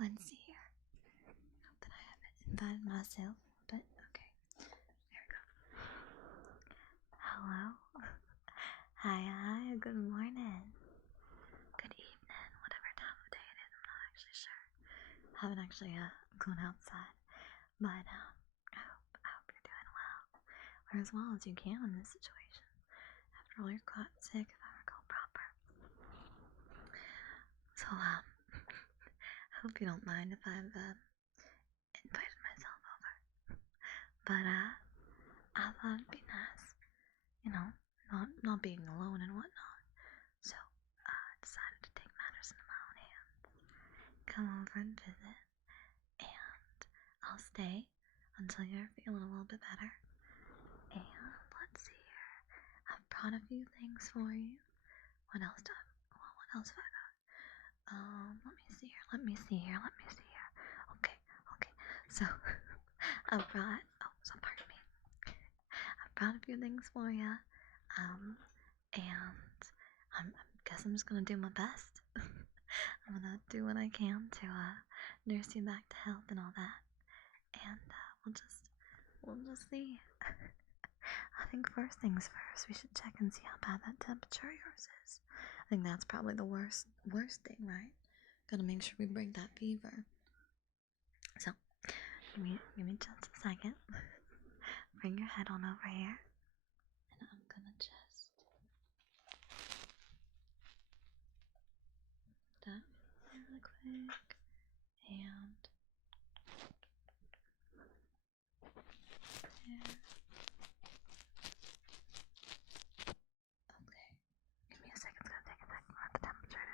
Let's see here. Not that I haven't invited myself, but okay. There we go. Hello. Hi, good morning. Good evening, whatever time of day it is, I'm not actually sure. I haven't actually gone outside. But I hope you're doing well. Or as well as you can in this situation. After all, you're quite sick if I recall proper. So, I hope you don't mind if I've invited myself over. But I thought it'd be nice, you know, not being alone and whatnot. So I decided to take matters into my own hands. Come over and visit, and I'll stay until you're feeling a little bit better. And let's see here. I've brought a few things for you. What else have I got? Let me see here. Okay. So pardon me. I've brought a few things for you. And I guess I'm just gonna do my best. I'm gonna do what I can to nurse you back to health and all that. And we'll just see. I think first things first, we should check and see how bad that temperature of yours is. I think that's probably the worst thing, right? Gotta make sure we break that fever. So, give me just a second. Bring your head on over here. And I'm gonna just that really quick. And there. Okay. Give me a second. It's gonna take a second for the temperature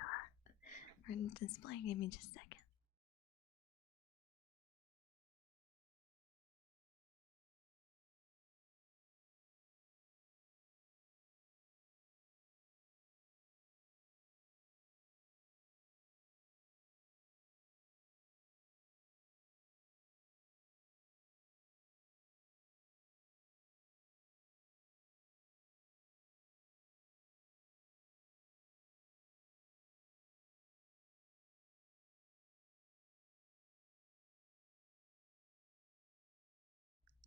to display. Give me just a second.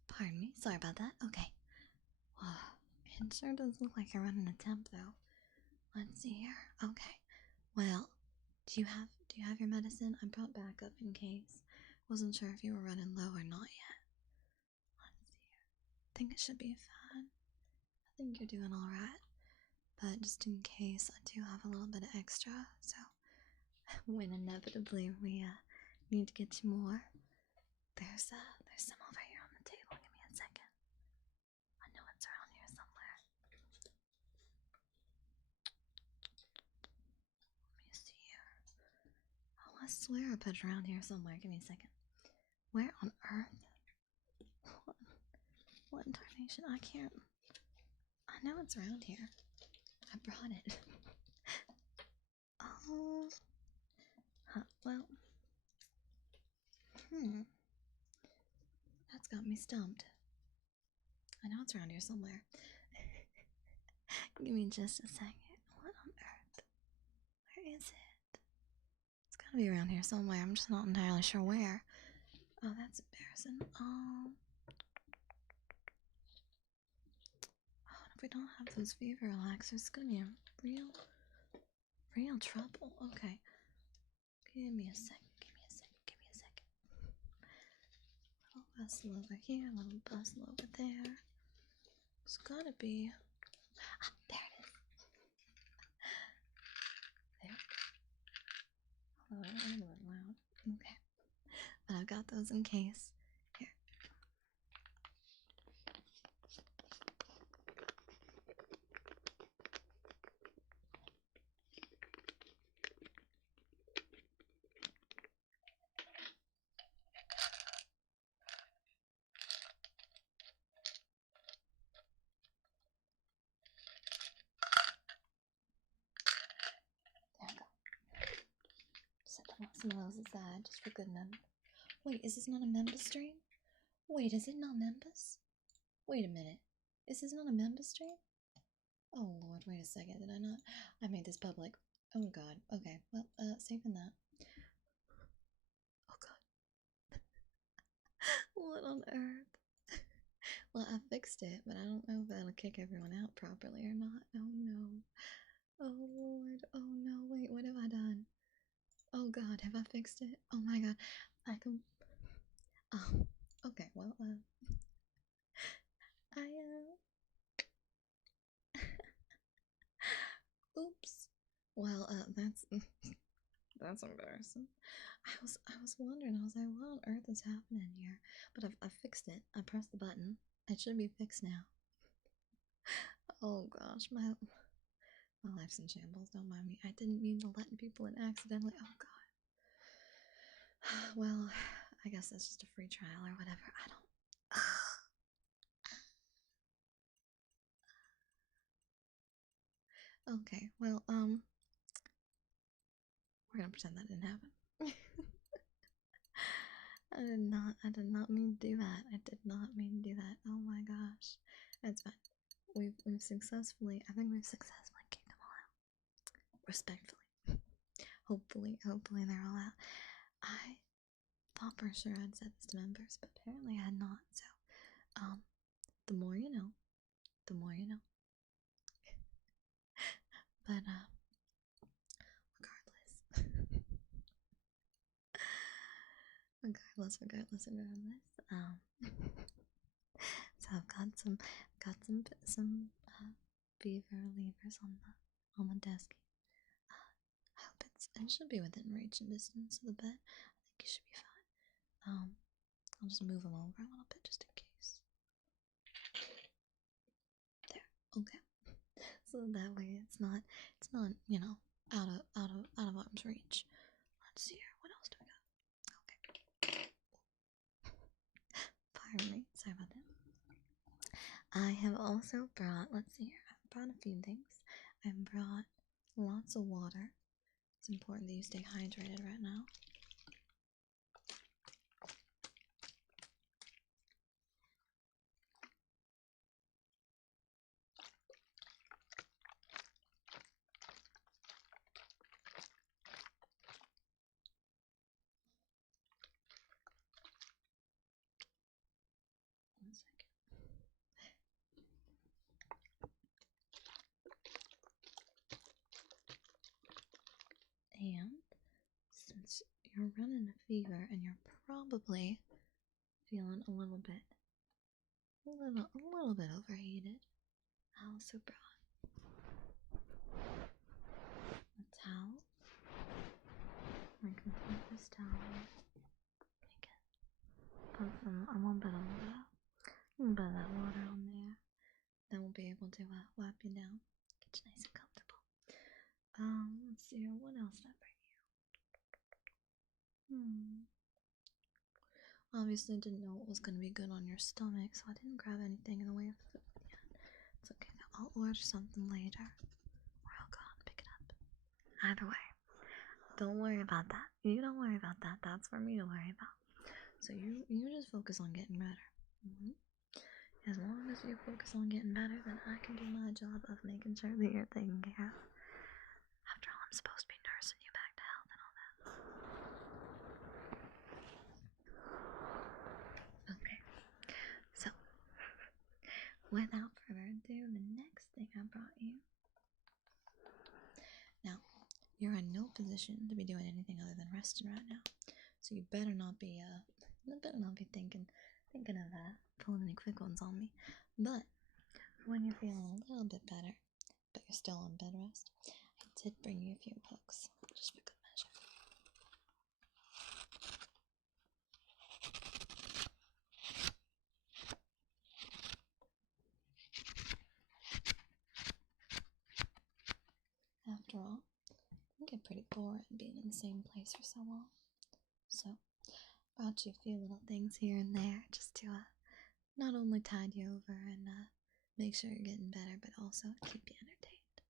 Pardon me. Sorry about that. Okay. Wow. It sure does look like you're running a temp though. Let's see here. Okay. Well, do you have your medicine? I brought backup in case. Wasn't sure if you were running low or not yet. Let's see here. I think it should be fine. I think you're doing alright. But just in case, I do have a little bit of extra, so when inevitably we need to get you more, there's some over here on the table. Give me a second. I know it's around here somewhere. Let me see here. Oh, I swear I put it around here somewhere. Give me a second. Where on earth? What in tarnation? I can't. I know it's around here. I brought it. Oh. Huh, well. That's got me stumped. I know it's around here somewhere. Give me just a second. What on earth? Where is it? It's gotta be around here somewhere. I'm just not entirely sure where. Oh, that's embarrassing. Oh, and if we don't have those fever relaxers, it's gonna be a real trouble. Okay. Give me a second. Little bustle over here, little bustle over there. It's gotta be. Ah, there it is. There. Oh, that was loud. Okay. But I've got those in case. Here. There we go. Set some of those aside just for good memory. Wait, is this not a Membas stream? Wait, is it not Membas? Wait a minute. Is this not a Membas stream? Oh lord, wait a second. Did I not? I made this public. Oh god. Okay, well, saving that. What on earth? Well, I fixed it, but I don't know if that'll kick everyone out properly or not. Oh no. Oh Lord. Oh no. Wait, what have I done? Oh God, have I fixed it? Oh my God. I can. Oh. Okay. Well. I. Oops. Well. That's embarrassing. I was wondering. I was like, what on earth is happening here? But I've fixed it. I pressed the button. It should be fixed now. Oh gosh, my life's in shambles. Don't mind me. I didn't mean to let people in accidentally. Oh God. Well, I guess that's just a free trial or whatever. I don't. Okay, well, we're gonna pretend that didn't happen. I did not mean to do that. I did not mean to do that. Oh my gosh. It's fine. We've successfully, I think we've successfully kicked them all out. Respectfully. Hopefully they're all out. I thought for sure I'd said this to members, but apparently I had not. So, the more you know, the more you know. But regardless, so I've got some beaver levers on the desk. I hope it should be within reach and distance of the bed. I think it should be fine. I'll just move them over a little bit just in case. There. Okay. So that way it's not out of arm's reach. Let's see here. What else do we got? Okay. Pardon me. Sorry about that. I have also brought, let's see here. I've brought a few things. I brought lots of water. It's important that you stay hydrated right now. One second. And since you're running a fever and you're probably feeling a little bit overheated, I also brought a towel. I can take this towel, put some a little bit of that water on there. Then we'll be able to wipe you down, get you nice and comfortable. Let's see here. What else did I bring you? Obviously, didn't know what was going to be good on your stomach, so I didn't grab anything in the way of food yet. It's okay, I'll order something later, or I'll go and pick it up. Either way, don't worry about that. You don't worry about that. That's for me to worry about. So you just focus on getting better. As long as you focus on getting better, then I can do my job of making sure that you're taken care of. After all, I'm supposed to be nursing you back to health and all that. Okay, so without further ado, the next thing I brought you. Now, you're in no position to be doing anything other than resting right now, so you better not be thinking of pulling any quick ones on me. But when you're feeling a little bit better, but you're still on bed rest, I did bring you a few books, just for good measure. After all, it can get pretty boring being in the same place for so long. So, brought you a few little things here and there just to not only tide you over and make sure you're getting better, but also keep you entertained.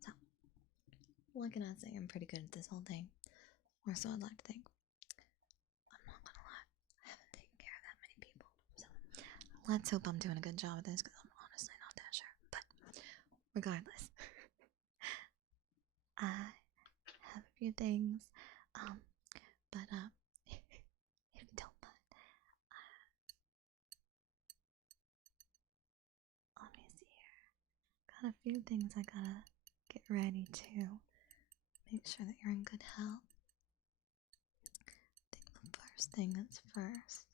So, what can I say? I'm pretty good at this whole thing, or so I'd like to think. I'm not gonna lie, I haven't taken care of that many people, so let's hope I'm doing a good job at this, because I'm honestly not that sure. But regardless, I have a few things, but if you don't mind, a few things I gotta get ready to make sure that you're in good health. I think the first thing that's first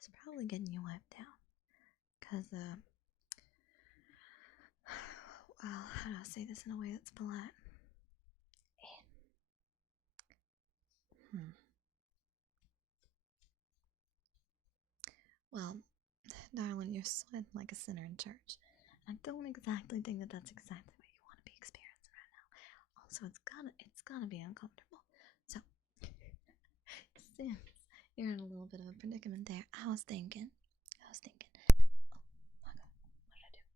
is probably getting you wiped down. Because, well, how do I say this in a way that's polite? Well, darling, you're sweating like a sinner in church. I don't exactly think that that's exactly what you want to be experiencing right now. Also, it's gonna be uncomfortable. So, since you're in a little bit of a predicament there, I was thinking. Oh my god, what did I do?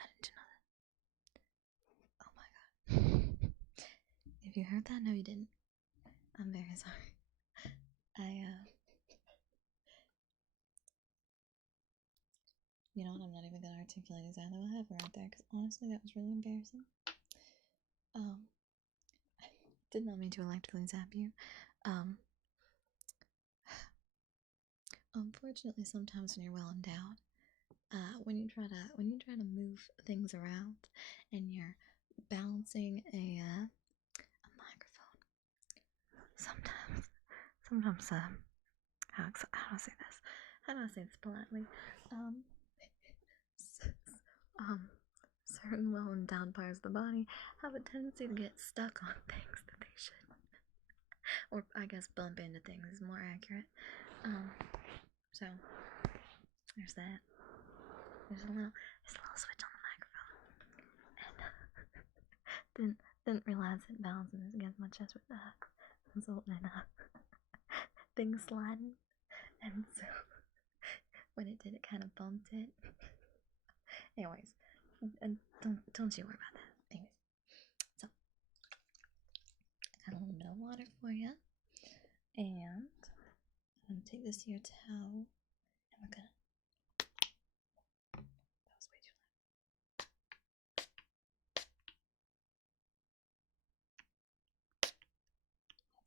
I didn't do nothing. Oh my god. If you heard that, no, you didn't. I'm very sorry. You know what? I'm not even gonna articulate exactly what happened right there, because honestly, that was really embarrassing. I did not mean to electrically zap you. Unfortunately, sometimes when you're well endowed, when you try to move things around, and you're balancing a microphone, sometimes how do I say this? How do I say this politely? Certain well-endowed parts of the body have a tendency to get stuck on things that they shouldn't, or I guess bump into things is more accurate. So there's that. There's a little switch on the microphone, and didn't realize it balances against my chest with resulting in things sliding, and so when it did, it kind of bumped it. Anyways, and don't you worry about that. Anyways, so I got a little bit of water for you, and I'm gonna take this here towel, and we're gonna. That was way too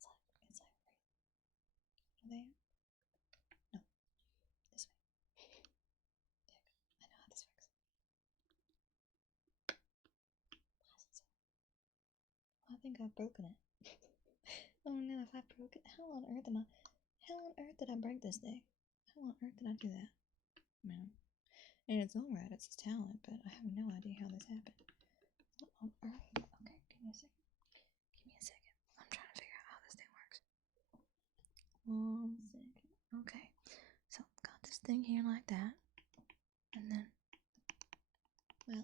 loud. It's like right there. No, this way. I know how this works. I think I've broken it. Oh no, if I broke it, how on earth did I break this thing? How on earth did I do that? Man. In its own right, it's a talent, but I have no idea how this happened. What on earth? Okay, give me a second. I'm trying to figure out how this thing works. 1 second. Okay, so got this thing here like that, and then, well,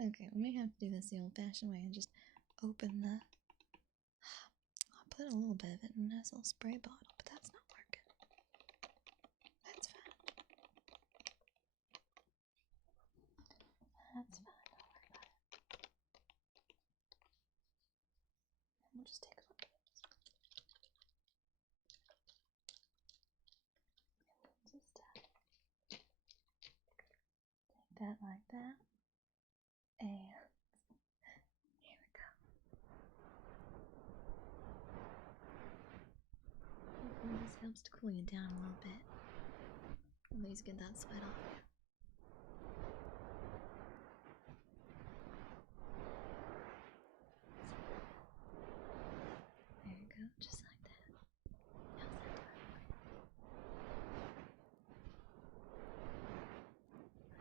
okay, we may have to do this the old-fashioned way and just open the. I'll put a little bit of it in a nice little spray bottle, but that's not working. That's fine. Don't worry about it. And we'll just take a look at it. And we'll just take that like that. And here we go. Hopefully this helps to cool you down a little bit. At least get that sweat off you. There you go, just like that. How's that doing?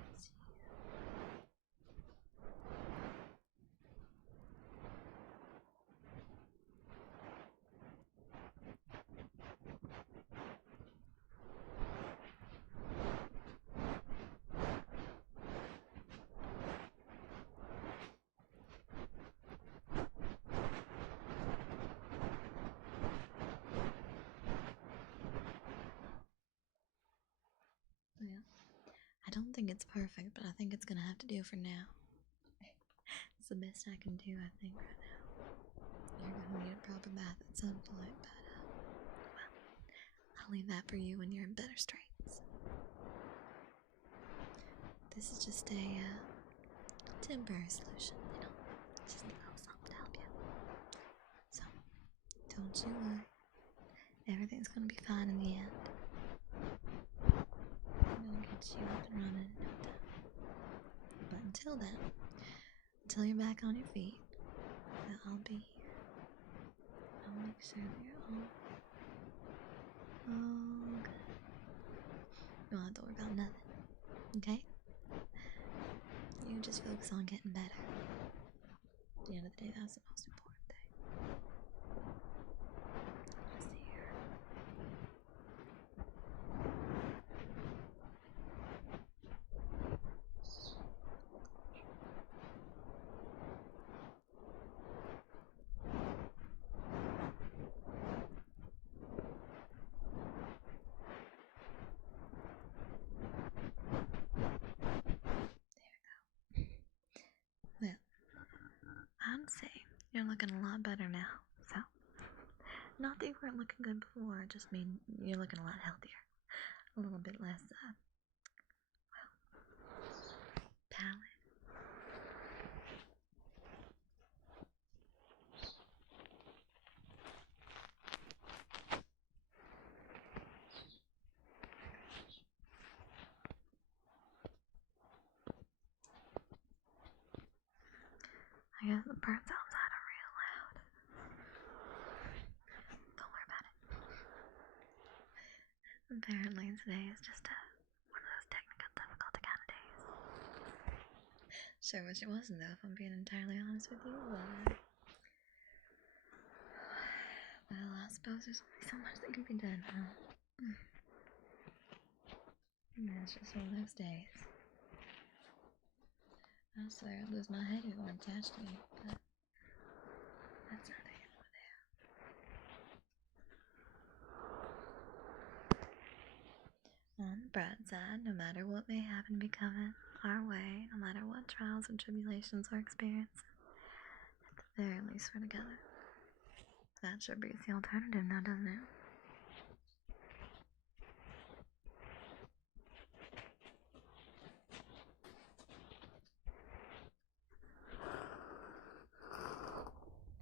Let's see. Well, I don't think it's perfect, but I think it's gonna have to do for now. It's the best I can do, I think, right now. You're gonna need a proper bath at some point, but, well, I'll leave that for you when you're in better straits. This is just a, temporary solution, just a little something to help you. So, don't you worry. Everything's gonna be fine in the end. get you up and running in no time. But until then, until you're back on your feet, I'll be here. I'll make sure that you're all good. You don't have to worry about nothing, okay? You just focus on getting better. At the end of the day, that's the most important thing. Just here. Well, I'd say you're looking a lot better now, so. Not that you weren't looking good before, I just mean you're looking a lot healthier. A little bit less, pallid. I guess the birds outside are real loud. Don't worry about it. Apparently today is just one of those technical difficulty kind of days. Sure wish it wasn't though, if I'm being entirely honest with you, but... Well, I suppose there's only so much that can be done, huh? It's just one of those days. I swear I'd lose my head if it weren't attached to me, but that's neither here nor there. On the bright side, no matter what may happen to be coming our way, no matter what trials and tribulations we're experiencing, at the very least we're together. That sure beats the alternative now, doesn't it?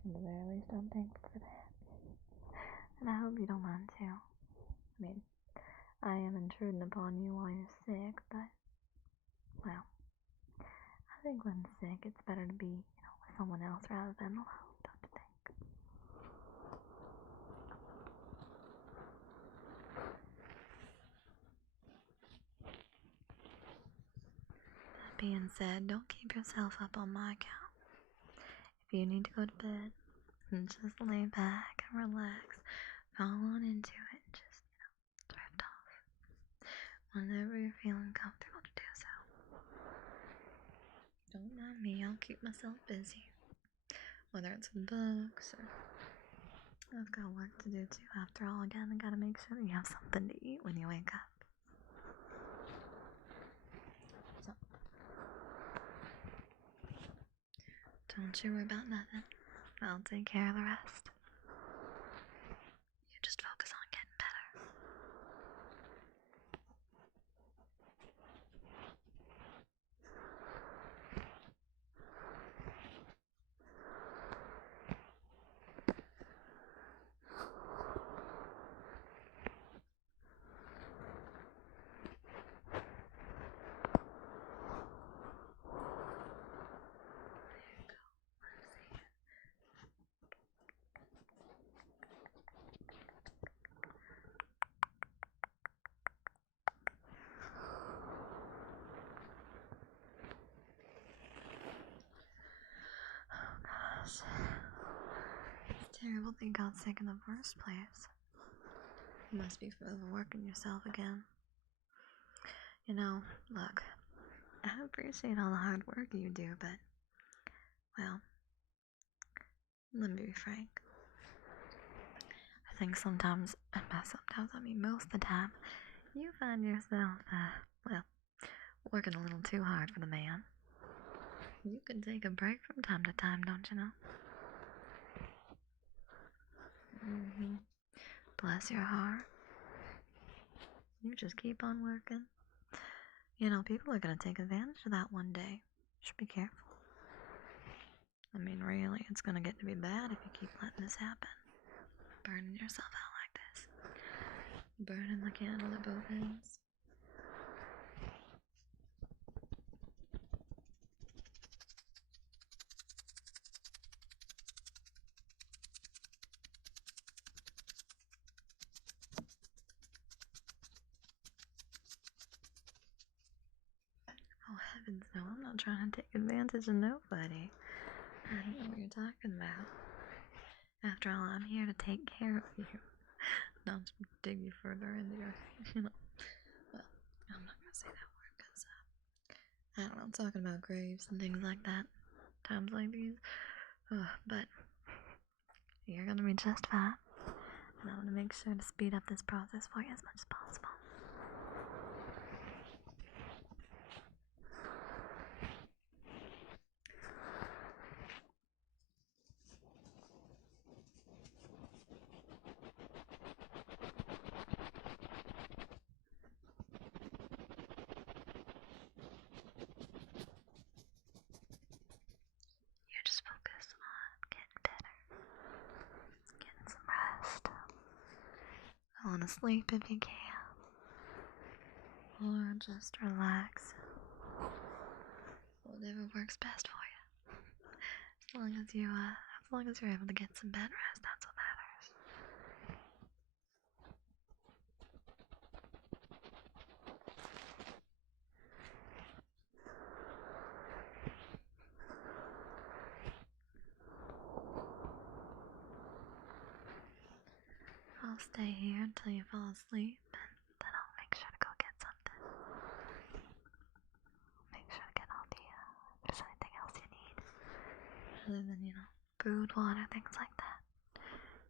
At the very least, I'm thankful for that. And I hope you don't mind too. I mean, I am intruding upon you while you're sick, but, well, I think when sick, it's better to be, with someone else rather than alone, don't you think? That being said, don't keep yourself up on my account. If you need to go to bed, and just lay back and relax, fall on into it, and just, drift off. Whenever you're feeling comfortable to do so. Don't mind me, I'll keep myself busy. Whether it's with books or... I've got work to do too, after all. Again, I gotta make sure that you have something to eat when you wake up. So, don't you worry about nothing. I'll take care of the rest. You just focus on getting better. It's terrible that you got sick in the first place. You must be overworking yourself again. Look, I appreciate all the hard work you do, but, well, let me be frank. I think sometimes, and by sometimes I mean most of the time, you find yourself, working a little too hard for the man. You can take a break from time to time, don't you know? Bless your heart. You just keep on working. People are gonna take advantage of that one day. You should be careful. I mean, really, it's gonna get to be bad if you keep letting this happen. Burning yourself out like this. Burning the candle at both ends. not trying to take advantage of nobody. I don't know what you're talking about. After all, I'm here to take care of you. Not to dig you further into your, well, I'm not gonna say that word because, I don't know, I'm talking about graves and things like that. Times like these. But you're gonna be just fine. And I'm gonna make sure to speed up this process for you as much as possible. You just focus on getting better, getting some rest. I want to sleep if you can, or just relax. Whatever works best for you. As long as you're able to get some bed rest, that's what matters. I'll stay here until you fall asleep, and then I'll make sure to go get something. Make sure to get all the, if there's anything else you need. Other than, food, water, things like that.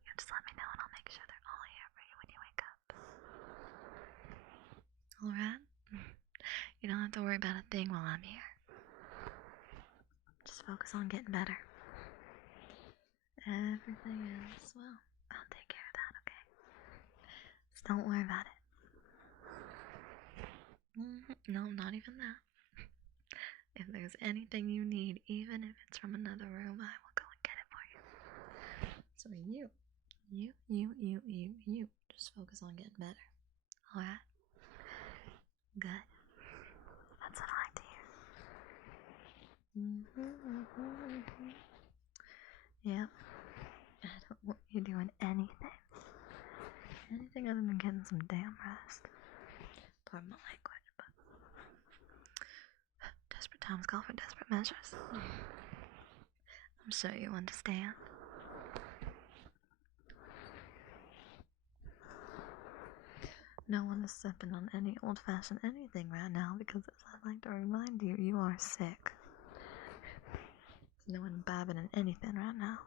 You just let me know and I'll make sure they're all here for you when you wake up. Alright? You don't have to worry about a thing while I'm here. Just focus on getting better. Everything else, well, I'll take care of that, okay? Just don't worry about it. No, not even that. If there's anything you need, even if it's from another room, I will go and get it for you. So you, just focus on getting better. Alright? Good. That's what I like to hear. Yep. I don't want you doing anything other than getting some damn rest. Pardon my language, but desperate times call for desperate measures. I'm sure you understand. No one is sipping on any old-fashioned anything right now because, as I like to remind you, you are sick. No one imbibing in anything right now.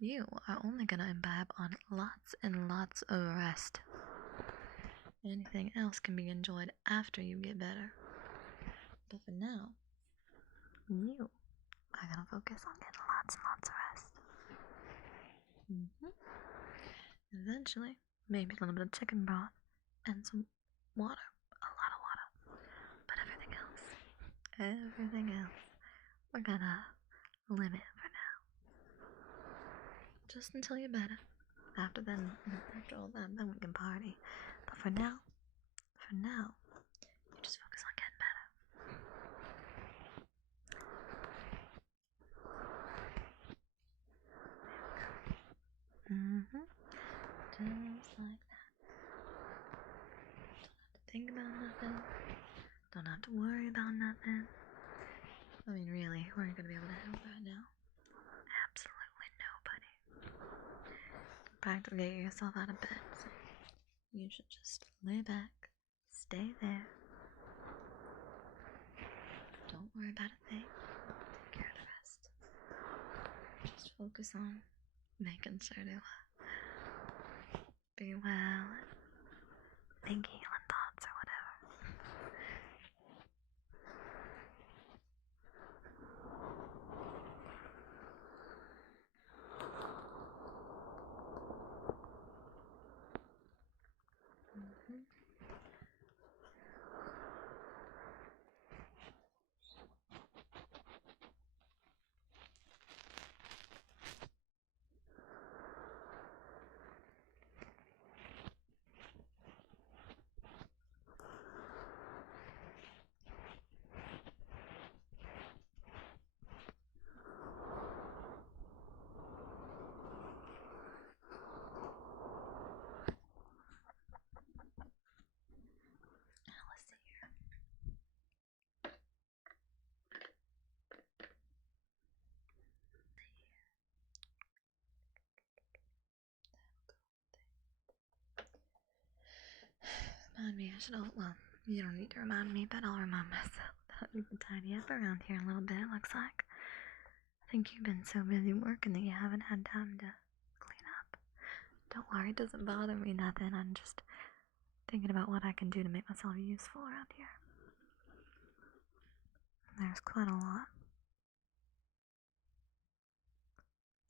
You are only gonna imbibe on lots and lots of rest. Anything else can be enjoyed after you get better. But for now, you are gonna focus on getting lots and lots of rest. Eventually, maybe a little bit of chicken broth and some water. A lot of water. But everything else, we're gonna limit for now. Just until you're better. After all that, then we can party. But for now, you just focus on getting better. Just like that. Don't have to think about nothing. Don't have to worry about nothing. I mean, really, who are you gonna be able to help right now? Absolutely nobody. Practically get yourself out of bed. So you should just lay back, stay there. Don't worry about a thing. Take care of the rest. Just focus on making sure to be well, think healing thoughts or whatever. Maybe I should, well, you don't need to remind me, but I'll remind myself that we can tidy up around here a little bit, it looks like. I think you've been so busy working that you haven't had time to clean up. Don't worry, it doesn't bother me nothing. I'm just thinking about what I can do to make myself useful around here. There's quite a lot.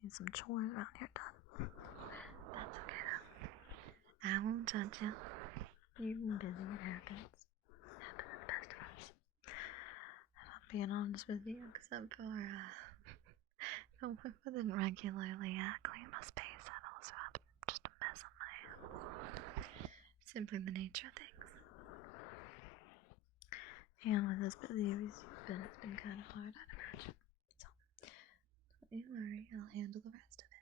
Need some chores around here done. That's okay though. I won't judge you. You've been busy, it happens. It happens to the best of us. If I'm being honest with you, except for, if I didn't regularly clean my space, I'd also have just a mess on my hands. Simply the nature of things. And with as busy as you've been, it's been kind of hard, I'd imagine. So, don't you worry, I'll handle the rest of it.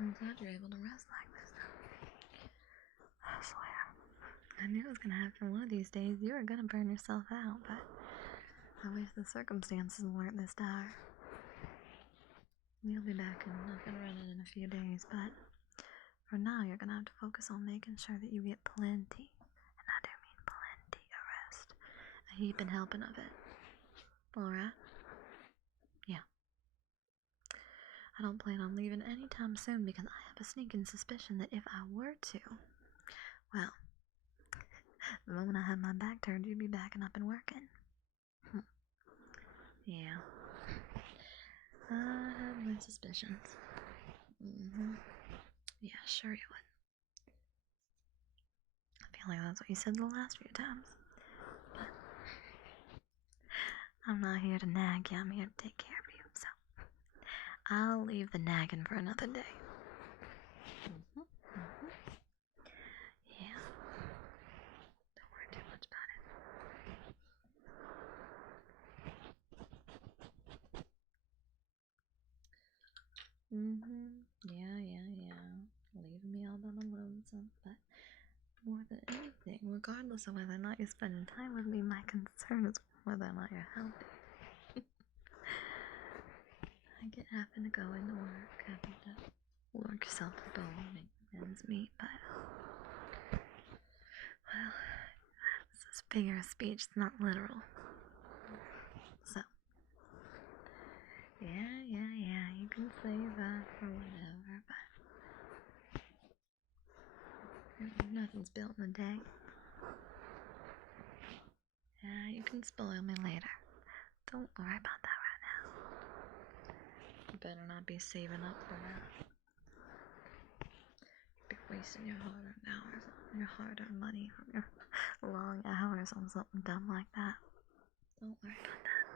I'm glad you're able to rest like this though. I swear. I knew it was gonna happen one of these days. You were gonna burn yourself out, but I wish the circumstances weren't this dire. You'll be back and up and running in a few days, but for now you're gonna have to focus on making sure that you get plenty, and I do mean plenty of rest. A heap and helping of it. Alright? Yeah. I don't plan on leaving anytime soon because I have a sneaking suspicion that if I were to, well, the moment I have my back turned, you'd be backing up and working. Yeah. I have my suspicions. Yeah, sure you would. I feel like that's what you said the last few times. But I'm not here to nag you, I'm here to take care of you, so I'll leave the nagging for another day. Yeah. Don't worry too much about it. Yeah. Leaving me all by my lonesome, but more than anything, regardless of whether or not you're spending time with me, my concern is whether or not you're healthy. I get having to go into work, having to work yourself to bone, make ends meet, but well, this is figure of speech, it's not literal. So, yeah, you can say that for whatever, but nothing's built in a day. Yeah, you can spoil me later. Don't worry about that right now. You better not be saving up for that. Be wasting your hard-earned hours, your hard-earned money from your long hours on something dumb like that. Don't worry about that.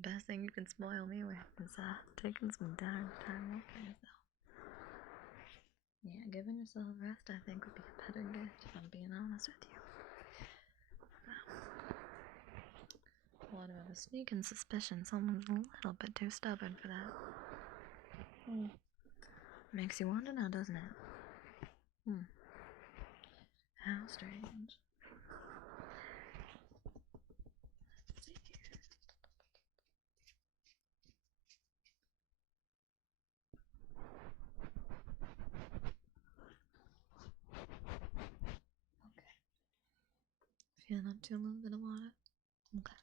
The best thing you can spoil me with is taking some time off for yourself. Yeah, giving yourself rest I think would be a better gift if I'm being honest with you. Well, I have a sneaking suspicion someone's a little bit too stubborn for that. Makes you wonder now, doesn't it? How strange. Let's see here. Okay. Feeling up to a little bit of water? Okay.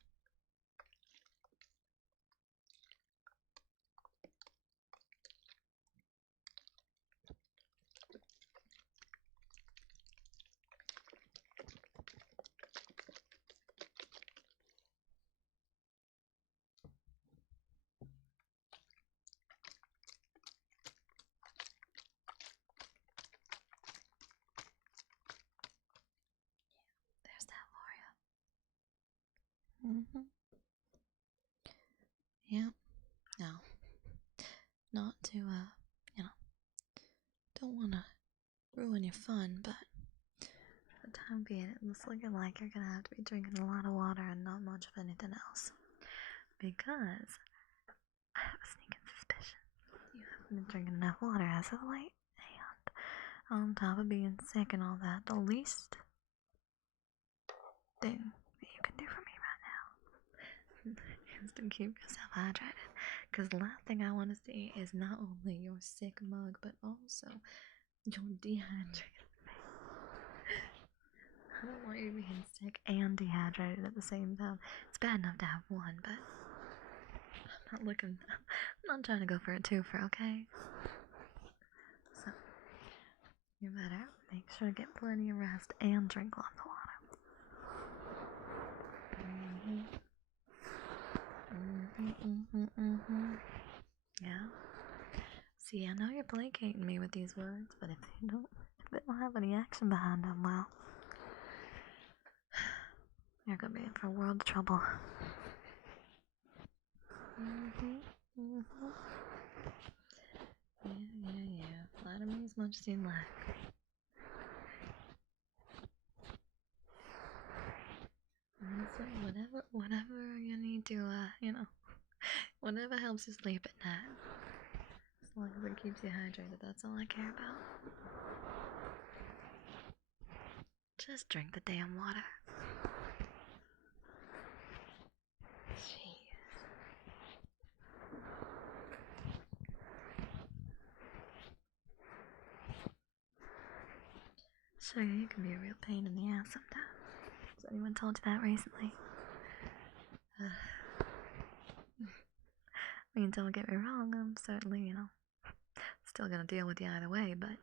There's that for you. Yeah. Now, not to, you know, don't want to ruin your fun, but for the time being, it looks looking like you're gonna have to be drinking a lot of water and not much of anything else. Because I have a sneaking suspicion you haven't been drinking enough water as of late, and on top of being sick and all that, the least thing that you can do for me right now is to keep yourself hydrated. Because the last thing I want to see is not only your sick mug, but also your dehydrated face. I don't want you being sick and dehydrated at the same time. It's bad enough to have one, but I'm not trying to go for a twofer, okay? So, you better make sure to get plenty of rest and drink lots of water. Yeah. See, I know you're placating me with these words, but if they don't have any action behind them, well, you're gonna be in for a world of trouble. Yeah. Flatter me as much as you'd like. So whatever you need to, whatever helps you sleep at night. As long as it keeps you hydrated, that's all I care about. Just drink the damn water. Jeez. Sugar, you can be a real pain in the ass sometimes. Has anyone told you that recently? I mean, don't get me wrong, I'm certainly, still gonna deal with you either way, but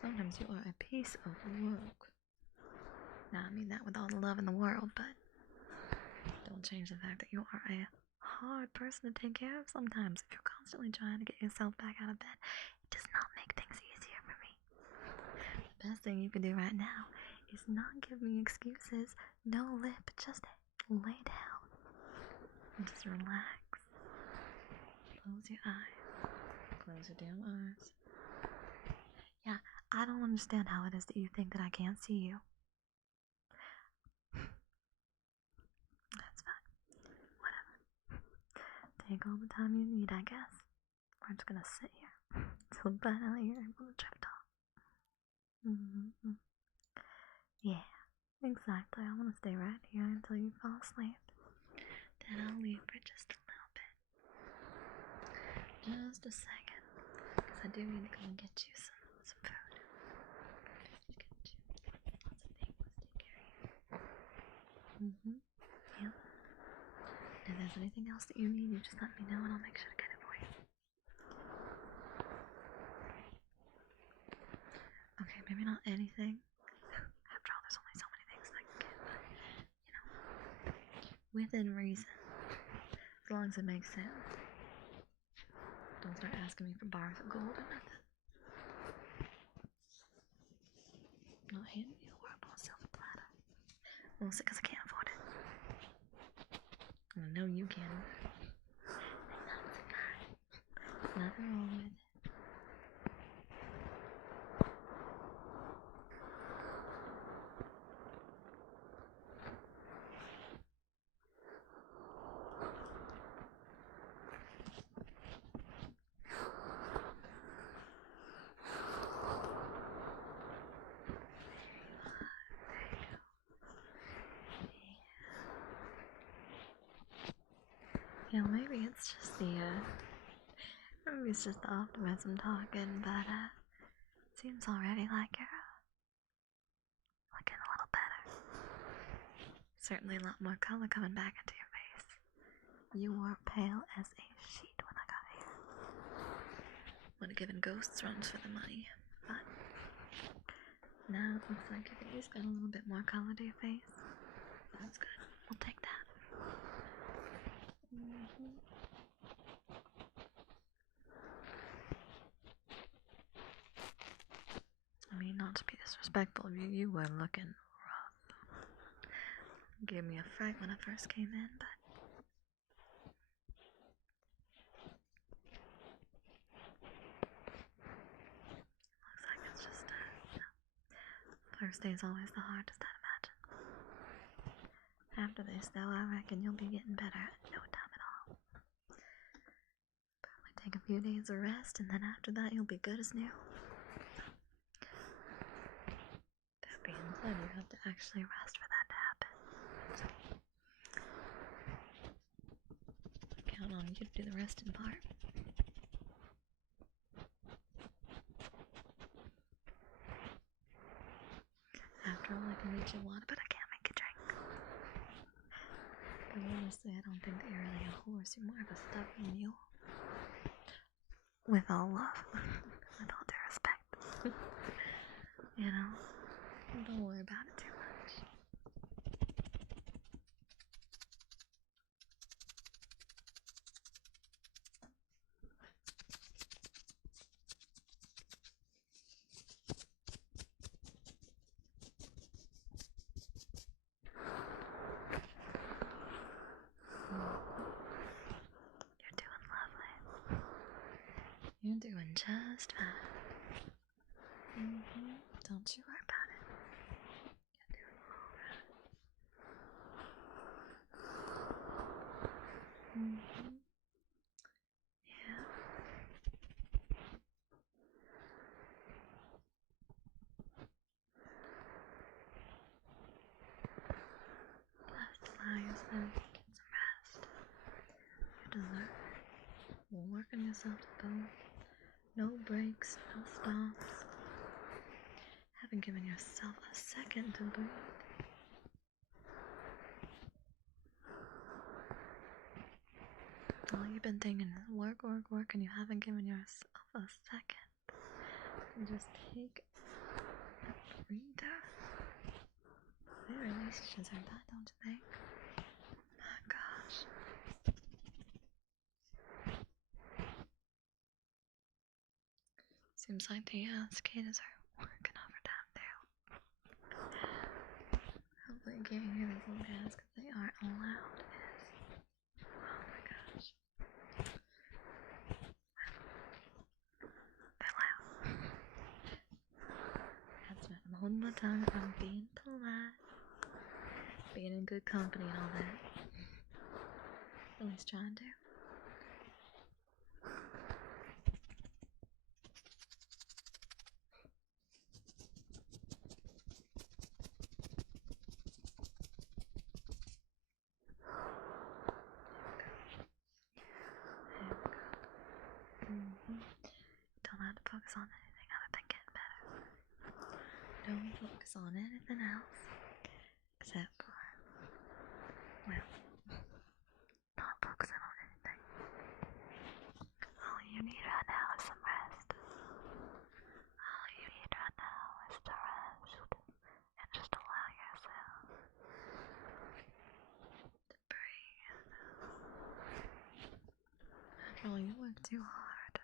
sometimes you are a piece of work. Now, I mean that with all the love in the world, but don't change the fact that you are a hard person to take care of sometimes. If you're constantly trying to get yourself back out of bed, it does not make things easier for me. The best thing you can do right now is not give me excuses, no lip, just lay down and just relax. Close your eyes. Close your damn eyes. Yeah, I don't understand how it is that you think that I can't see you. That's fine. Whatever. Take all the time you need, I guess. We're just gonna sit here until finally you're able to drift off. Yeah, exactly. I want to stay right here until you fall asleep. Then I'll leave for just a little bit. Just a second. Because I do need to go and get you some food. Get you lots of things to take care of you. Yeah. If there's anything else that you need, you just let me know and I'll make sure to get it for you. Okay, maybe not anything. After all, there's only so many things I can get, but, within reason. As long as it makes sense. Don't start asking me for bars of gold or nothing. Not handing me a horrible silver platter. Mostly because I can't afford it. And I know you can. Nothing wrong with it. Maybe it's just the optimism talking, but it seems already like you're looking a little better. Certainly a lot more color coming back into your face. You were pale as a sheet when I got here. Would have given ghosts runs for the money, but now it looks like your face got a little bit more color to your face. That's good. We'll take that. I mean, not to be disrespectful of you, you were looking rough. Gave me a fright when I first came in, but First day's always the hardest, I'd imagine. After this, though, I reckon you'll be getting better at no time at all. Probably take a few days of rest, and then after that, you'll be good as new. That being said, you have to actually rest for that to happen. So, I count on you to do the resting part. After all, I can make you water, but I can't make you drink. But honestly, I don't think that you're really a horse. You're more of a stubborn mule. With all love. With all due respect. You know? Don't worry about it too much. You're doing lovely. You're doing just fine. Don't you worry about it. You're doing alright. Yeah. Just allow yourself to get some rest. You deserve it. You're working yourself to bone. No breaks, no stops. Haven't given yourself a second to breathe. All you've been thinking is work, work, work, and you haven't given yourself a second. You just take a breather. Very least you deserve that, don't you think? Oh my gosh. Seems like the cicadas are working overtime too. Hopefully you can't hear these little guys because they are loud as. Oh my gosh. They're loud. That's right. I'm holding my tongue. I'm being polite. Being in good company and all that. At least trying to. Don't have to focus on anything other than getting better. Don't focus on anything else except for, well, not focusing on anything. All you need right now is some rest. All you need right now is to rest and just allow yourself to breathe. After all, you work too hard.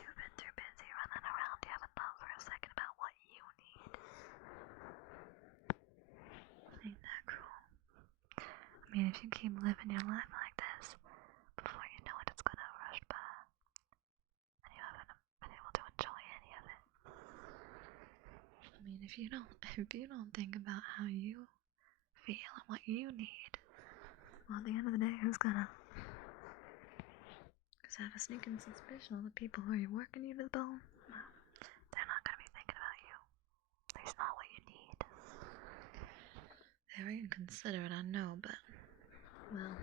You've been too busy running around. You haven't thought for a second about what you need. Ain't that cruel? I mean, if you keep living your life like this, before you know it, it's gonna rush by. And you haven't been able to enjoy any of it. I mean, if you don't think about how you feel and what you need, well, at the end of the day, who's gonna? Because I have a sneaking suspicion all the people who are working you to the bone, well, they're not gonna be thinking about you. At least not what you need. Very inconsiderate, I know, but, well,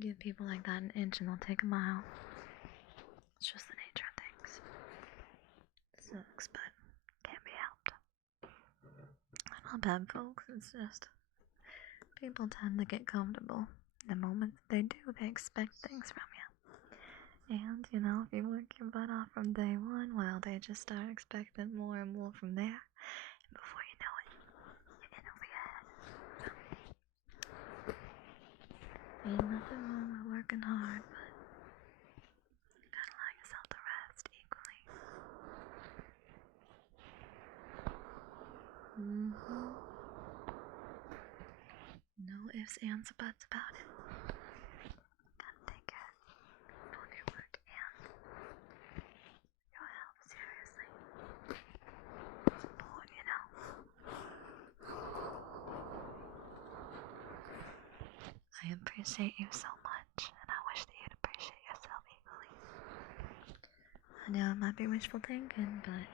give people like that an inch and they'll take a mile. It's just the nature of things. It sucks, but can't be helped. Not bad, folks. It's just people tend to get comfortable. The moment they do, they expect things from you. And, you know, if you work your butt off from day one, well, they just start expecting more and more from there. And before you know it, you're in over your head. So, ain't nothing wrong with working hard, but you gotta allow yourself to rest equally. No ifs, ands, or buts about it. Gotta take care of your work appreciate you so much, and I wish that you'd appreciate yourself equally. I know it might be wishful thinking, but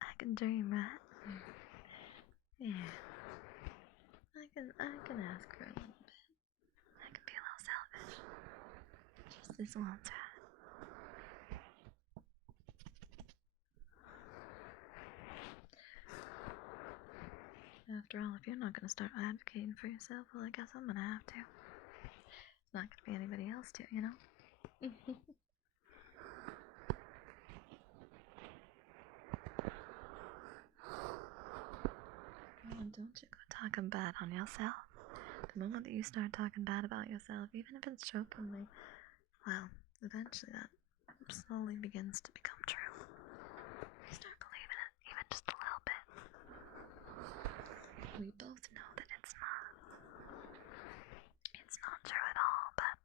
I can dream, right? Yeah. I can ask for a little bit. I can be a little selfish. Just this once, right? After all, if you're not gonna start advocating for yourself, well, I guess I'm gonna have to. It's not gonna be anybody else to, you know? Oh, don't you go talking bad on yourself. The moment that you start talking bad about yourself, even if it's jokingly, well, eventually that slowly begins to become true. You start believing it, even just a little bit. We both know that it's not true at all, but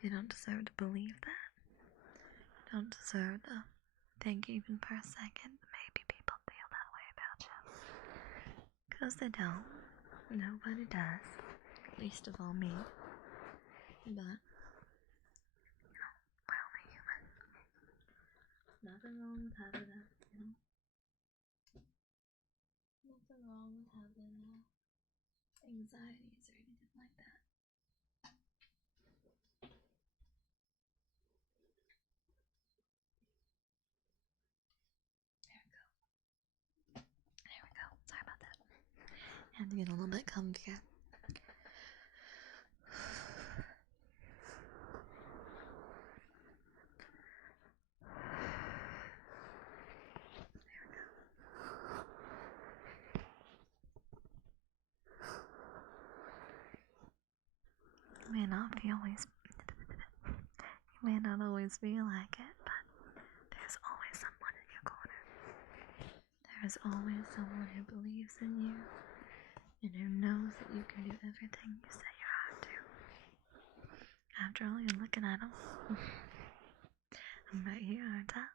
you don't deserve to believe that. You don't deserve to think even for a second that maybe people feel that way about you. Because they don't. Nobody does. Least of all me. But, we're only human. Nothing wrong with having that, Nothing wrong with having anxieties or anything like that. There we go. Sorry about that. Had to get a little bit comfier. You may not always feel like it, but there's always someone in your corner. There's always someone who believes in you and who knows that you can do everything you say you have to. After all, you're looking at them. I'm right here, aren't I?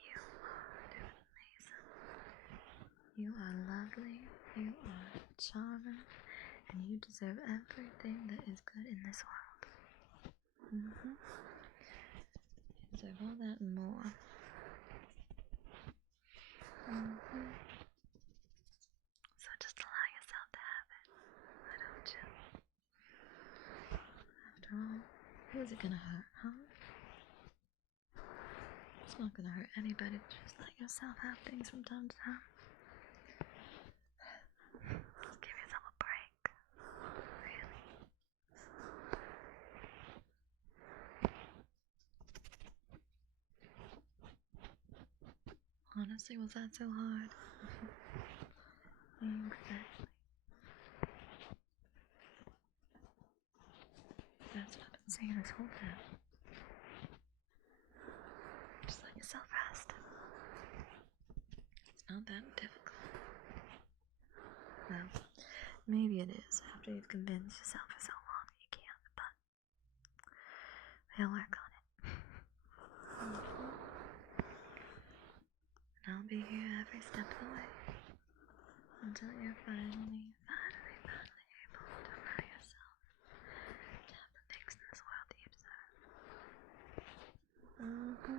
You are doing amazing. You are lovely. You are charming. And you deserve everything that is good in this world. You deserve all that and more. So just allow yourself to have it. Why don't you? After all, who is it gonna hurt, huh? It's not gonna hurt anybody to just let yourself have things from time to time. Just give yourself a break. Really. Honestly, was that so hard? Exactly. That's what I've been saying this whole time. Just let yourself rest. It's not that difficult. Well, maybe it is after you've convinced yourself for so long that you can't, but we'll work on it. And I'll be here every step of the way until you're finally able to allow yourself to have the things in this world that you deserve. Sorry about that.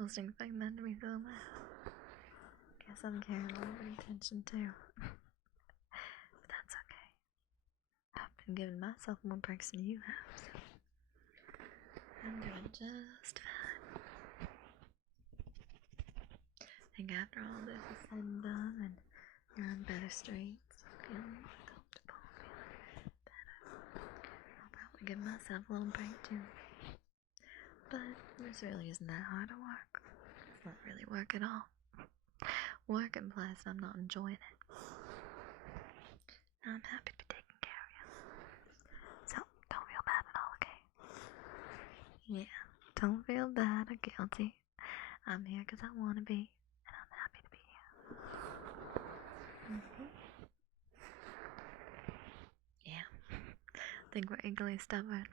Listening to meant to me so bad. Guess I'm carrying a little bit of tension too. But that's okay. I've been giving myself more breaks than you have, so I'm doing just fine. I think after all this is said and done and you're on better streets, feeling more comfortable, feeling better, I'll probably give myself a little break too. But this really isn't that hard to work. It's not really work at all. Work implies that I'm not enjoying it. I'm happy to be taking care of you. Yeah, don't feel bad or guilty. I'm here because I want to be, and I'm happy to be here. Yeah, I think we're equally stubborn.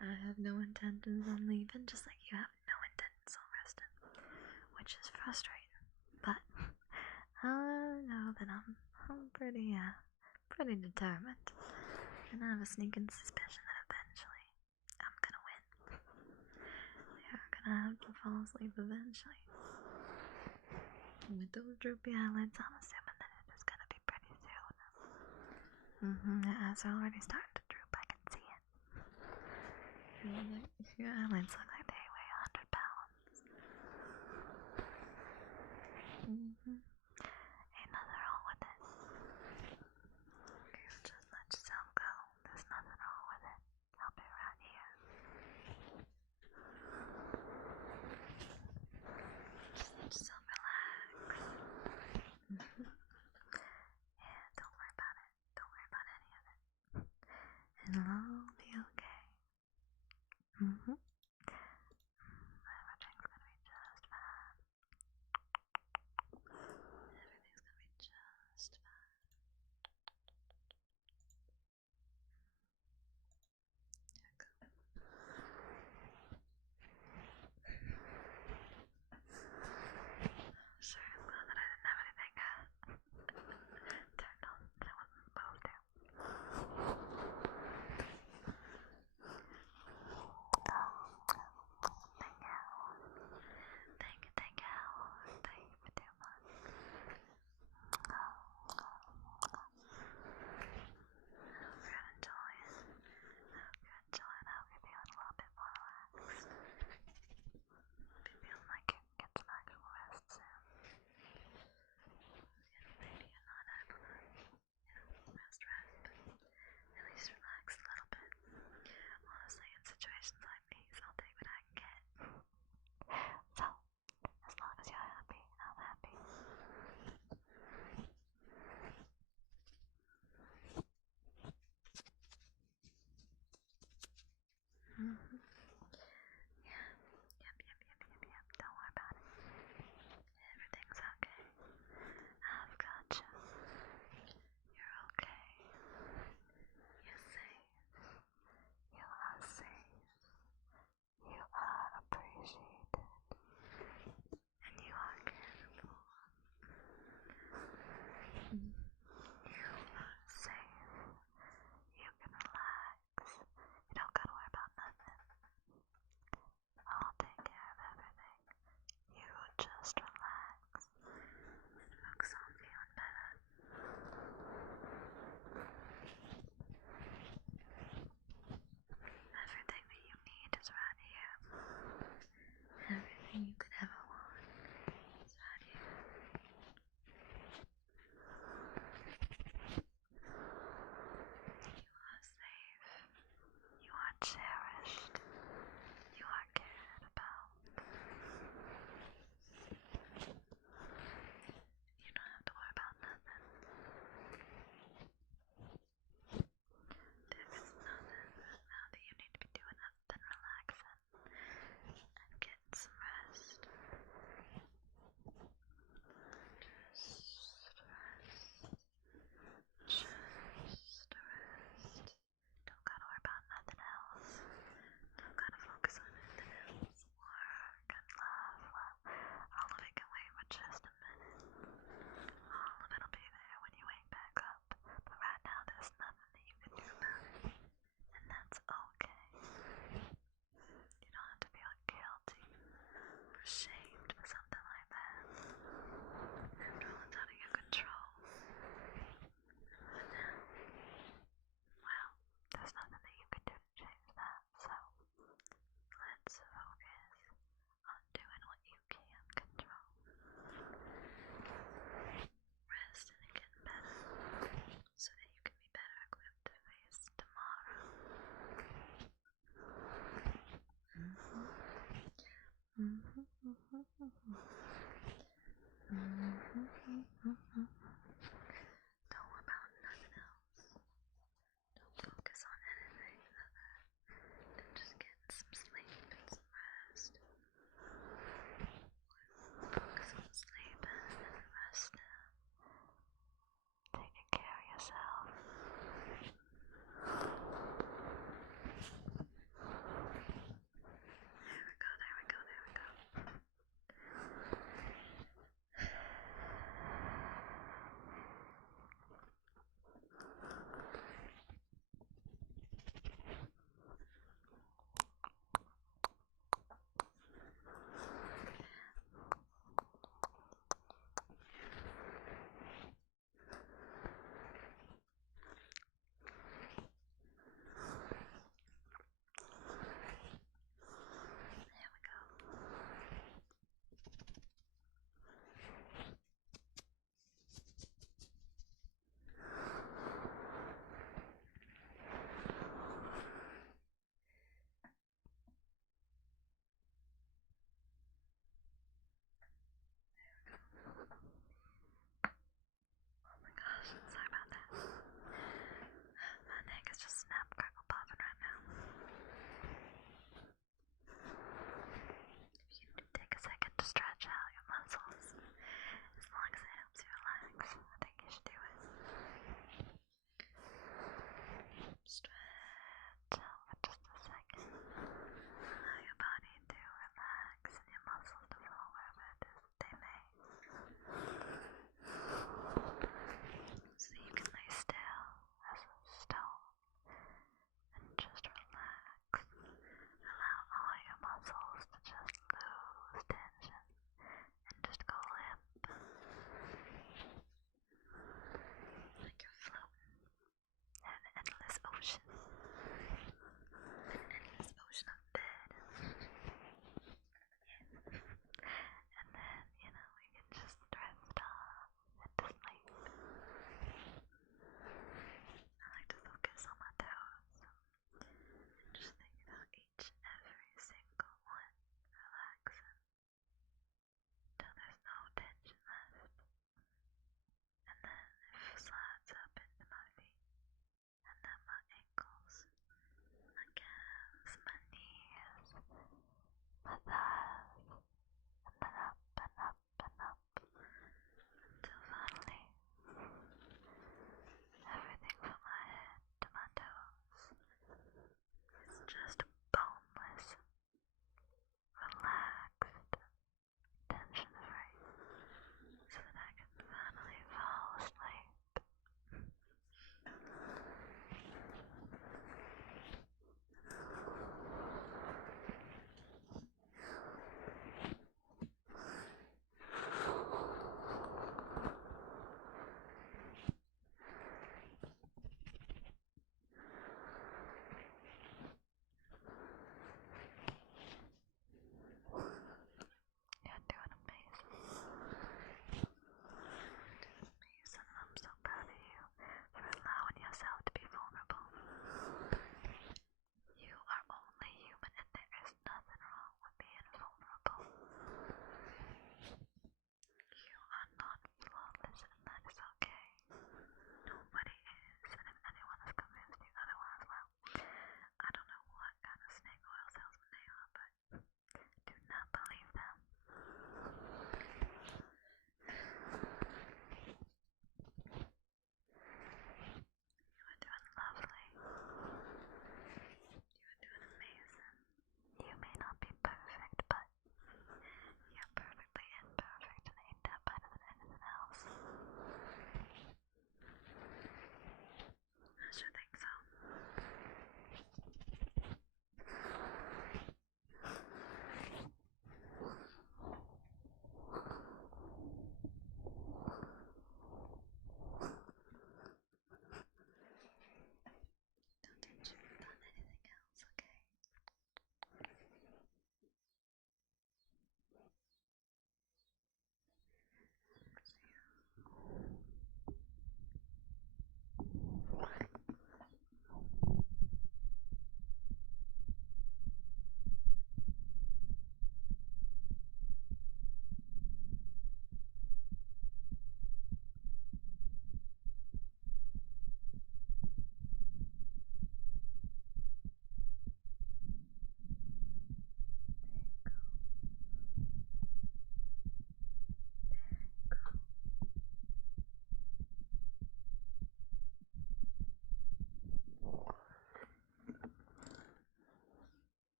I have no intentions on leaving, just like you have no intentions on resting, which is frustrating. But I know that I'm pretty determined, and I have a sneaking suspicion that eventually I'm gonna win. You're gonna have to fall asleep eventually. With those droopy eyelids, I'm assuming that it is gonna be pretty soon. Your eyes are already starting to droop. I can see it. Your eyelids look like they weigh 100 pounds. Ain't nothing wrong with it. Just let yourself go. There's nothing wrong with it. I'll be right here. Just let yourself relax. Yeah, don't worry about it. Don't worry about any of it. It'll all be okay.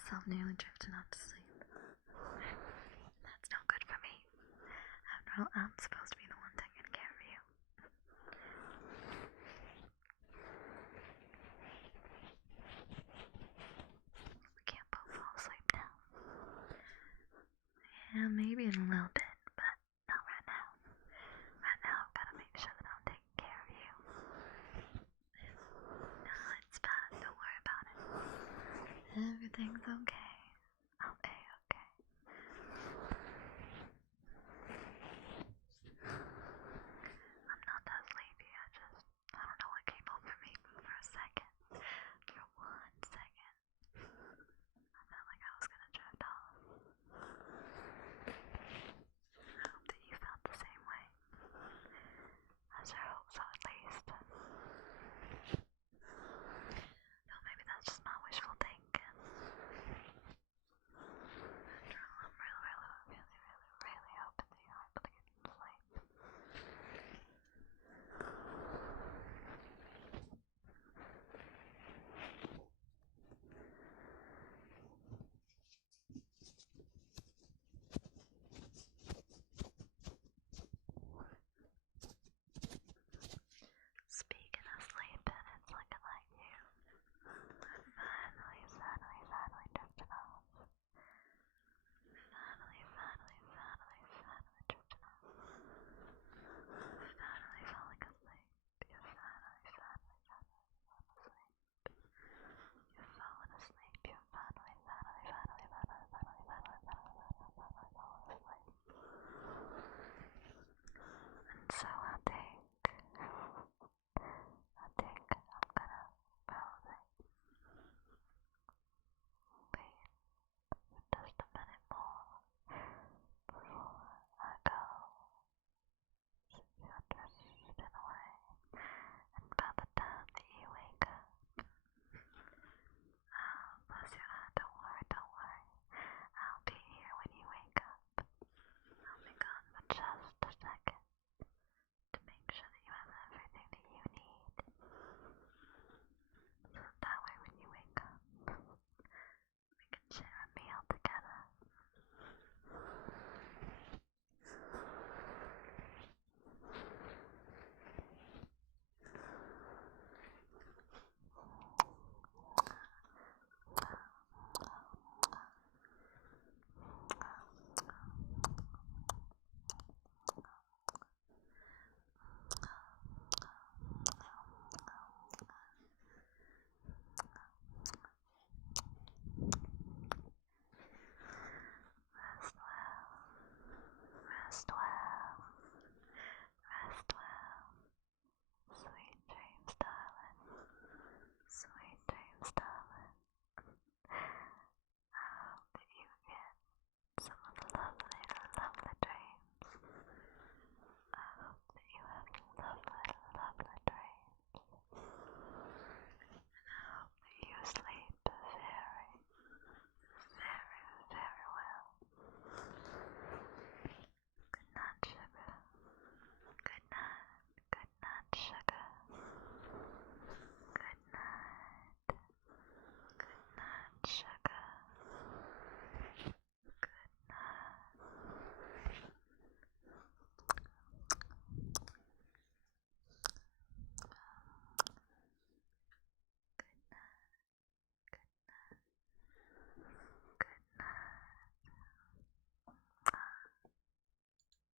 myself nearly drifting off to sleep. That's no good for me. After all, I'm supposed to be the one taking care of you. We can't both fall asleep now. Yeah, maybe in a little bit, but not right now. Right now, I've got to make sure that I'm taking care of you. No, it's fine. Don't worry about it. Everything's okay.